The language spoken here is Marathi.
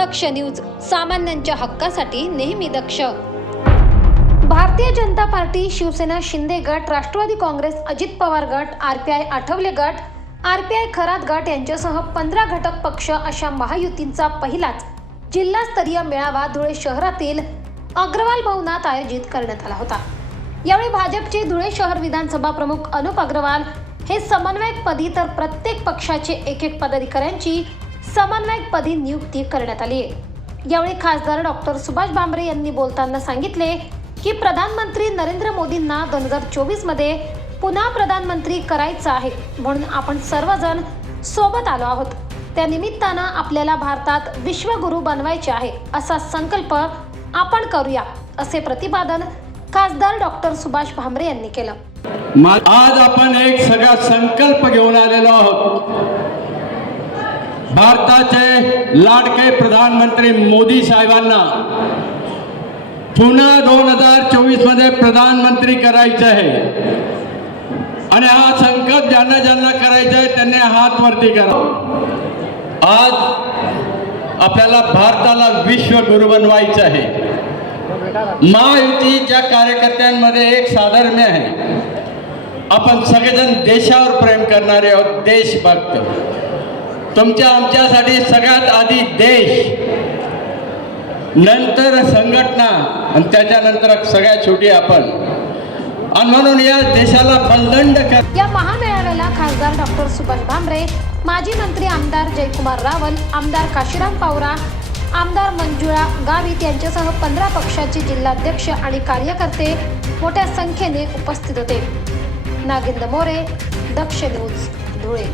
दक्ष न्यूज सामान्यांच्या हक्कासाठी नेहमी दक्ष. भारतीय जनता पार्टी शिवसेना शिंदे गट राष्ट्रवादी काँग्रेस अजित पवार गट आरपीआय आठवले गट आरपीआय खरात गट यांच्यासह पंधरा घटक पक्ष अशा महायुतींचा पहिलाच जिल्हास्तरीय मेळावा धुळे शहरातील अग्रवाल भवनात आयोजित करण्यात आला होता. यावेळी भाजपचे धुळे शहर विधानसभा प्रमुख अनुप अग्रवाल हे समन्वयकपदी तर प्रत्येक पक्षाचे एक एक पदाधिकाऱ्यांची समन्वयकपदी नियुक्ती करण्यात आली. आहे यावेळी खासदार डॉक्टर सुभाष भामरे यांनी बोलताना सांगितले की प्रधानमंत्री नरेंद्र मोदींना दोन हजार चोवीसमध्ये पुन्हा प्रधानमंत्री करायचं आहे म्हणून आपण सर्वजण सोबत आलो आहोत. त्या निमित्तानं आपल्याला भारतात विश्वगुरु बनवायचे आहे असा संकल्प आपण करूया असे प्रतिपादन खासदार डॉक्टर सुभाष भामरे यांनी केलं. आज आपण एक सगळा संकल्प घेऊन आलेलो आहोत. भारताचे लाडके प्रधानमंत्री मोदी साहेबांना पुन्हा दोन हजार चोवीसमध्ये प्रधानमंत्री करायचं आहे. आणि हा संकल्प ज्यांना ज्यांना करायचा आहे त्यांनी हात वरती करा. आज आपल्याला भारताला विश्वगुरु बनवायचं आहे. महायुतीच्या कार्यकर्त्यांमध्ये एक साधर्म्य आहे. आपण सगळेजण देशावर प्रेम करणारे आहोत देशभक्त. तुमच्या आमच्यासाठी सगळ्यात आधी देश नंतर संघटना आणि त्याच्यानंतर सगळ्यात शेवटी आपण. आणि म्हणून या देशाला फलदंड कर या महामेळाव्याला खासदार डॉक्टर सुभाष भामरे माजी मंत्री आमदार जयकुमार रावल आमदार काशीराम पावरा आमदार मंजुळा गावित यांच्यासह पंधरा पक्षाचे जिल्हाध्यक्ष आणि कार्यकर्ते मोठ्या संख्येने उपस्थित होते. नागिंद मोरे दक्ष न्यूज धुळे.